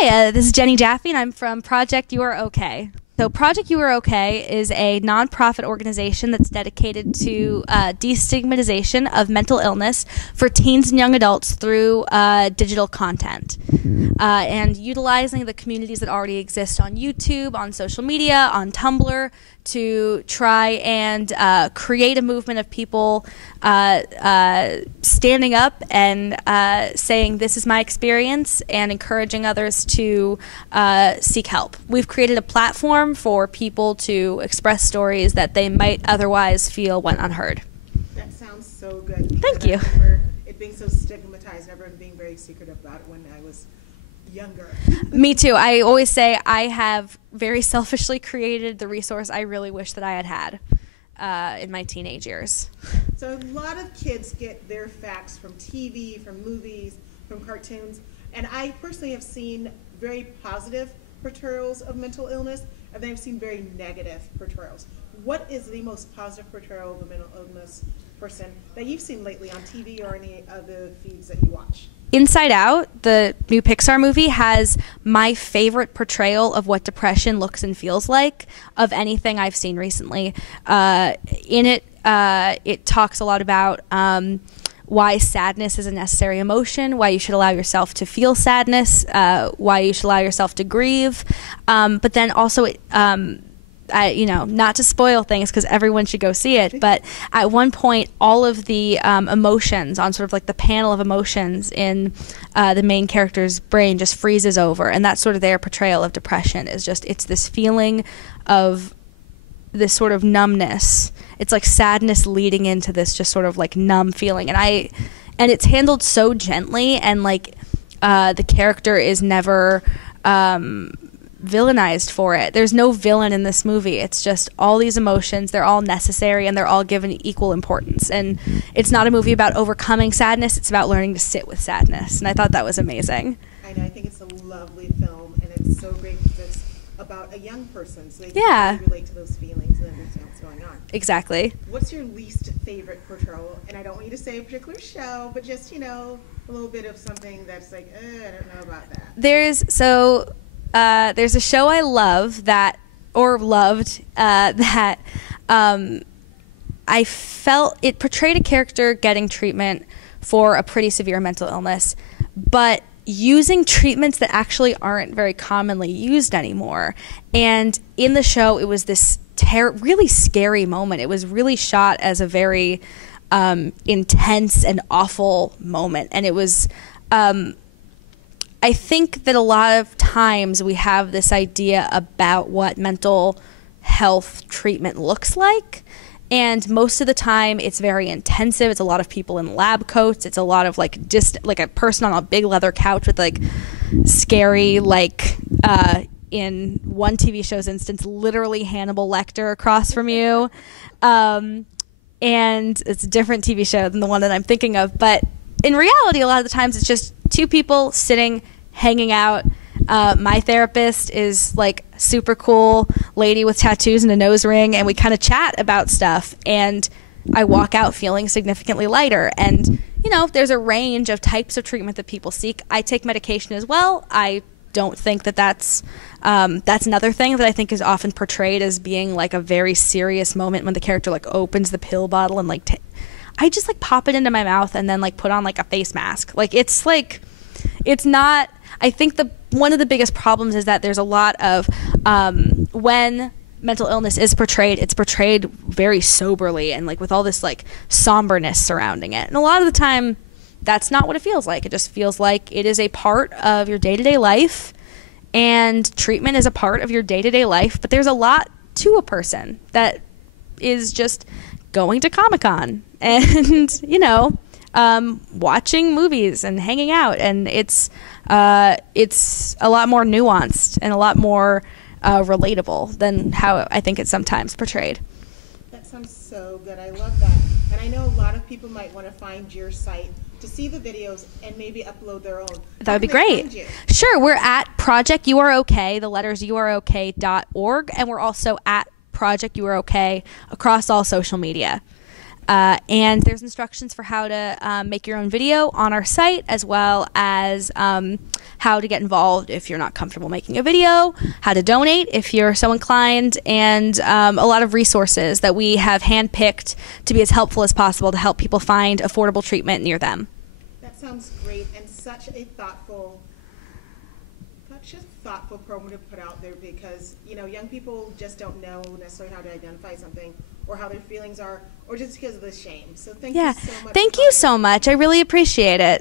Hi, this is Jenny Jaffe, and I'm from Project UROK. So Project UROK is a nonprofit organization that's dedicated to destigmatization of mental illness for teens and young adults through digital content. And utilizing the communities that already exist on YouTube, on social media, on Tumblr, to try and create a movement of people standing up and saying, this is my experience, and encouraging others to seek help. We've created a platform for people to express stories that they might otherwise feel went unheard. That sounds so good. Thank you. I remember it being so stigmatized, everyone being very secretive about it when I was younger. Me too. I always say I have very selfishly created the resource I really wish that I had had in my teenage years. So a lot of kids get their facts from TV, from movies, from cartoons, and I personally have seen very positive portrayals of mental illness, and then I've seen very negative portrayals. What is the most positive portrayal of a mental illness person that you've seen lately on TV or any of the feeds that you watch? Inside Out, the new Pixar movie, has my favorite portrayal of what depression looks and feels like of anything I've seen recently. In it, it talks a lot about why sadness is a necessary emotion, why you should allow yourself to feel sadness, why you should allow yourself to grieve. But then also, not to spoil things because everyone should go see it, but at one point, all of the emotions on sort of like the panel of emotions in the main character's brain just freezes over. And that's sort of their portrayal of depression, is just, it's this feeling of this sort of numbness. It's like sadness leading into this just sort of like numb feeling. And it's handled so gently, and like the character is never villainized for it. There's no villain in this movie. It's just all these emotions. They're all necessary, and they're all given equal importance. And it's not a movie about overcoming sadness. It's about learning to sit with sadness. And I thought that was amazing. I know. I think it's a lovely film, and it's so great because it's about a young person, so they can really relate to those feelings and understand what's going on. Exactly. What's your least favorite portrayal? And I don't want you to say a particular show, but just, a little bit of something that's like, I don't know about that. There's a show I love that I felt it portrayed a character getting treatment for a pretty severe mental illness, but using treatments that actually aren't very commonly used anymore. And in the show, it was this really scary moment. It was really shot as a very intense and awful moment. And it was... I think that a lot of times we have this idea about what mental health treatment looks like, and most of the time it's very intensive. It's a lot of people in lab coats. It's a lot of like just like a person on a big leather couch with like scary, like in one TV show's instance, literally Hannibal Lecter across from you. And it's a different TV show than the one that I'm thinking of, but in reality, a lot of the times it's just two people sitting, hanging out. My therapist is like super cool lady with tattoos and a nose ring, and we kind of chat about stuff, and I walk out feeling significantly lighter. And, there's a range of types of treatment that people seek. I take medication as well. I don't think that's another thing that I think is often portrayed as being like a very serious moment when the character like opens the pill bottle and like I just like pop it into my mouth and then like put on like a face mask. Like it's not, I think one of the biggest problems is that there's a lot of, when mental illness is portrayed, it's portrayed very soberly and like with all this like somberness surrounding it. And a lot of the time that's not what it feels like. It just feels like it is a part of your day-to-day life, and treatment is a part of your day-to-day life. But there's a lot to a person that is just going to Comic-Con and, watching movies and hanging out. And it's a lot more nuanced and a lot more relatable than how I think it's sometimes portrayed. That sounds so good. I love that. And I know a lot of people might want to find your site to see the videos and maybe upload their own. That would be great. Sure. We're at Project UROK, the letters urok.org, and we're also at Project UROK across all social media. And there's instructions for how to make your own video on our site, as well as how to get involved if you're not comfortable making a video, how to donate if you're so inclined, and a lot of resources that we have handpicked to be as helpful as possible to help people find affordable treatment near them. That sounds great, and such a thoughtful program to put out there, because young people just don't know necessarily how to identify something or how their feelings are, or just because of the shame. So thank you so much. Thank you so much. I really appreciate it.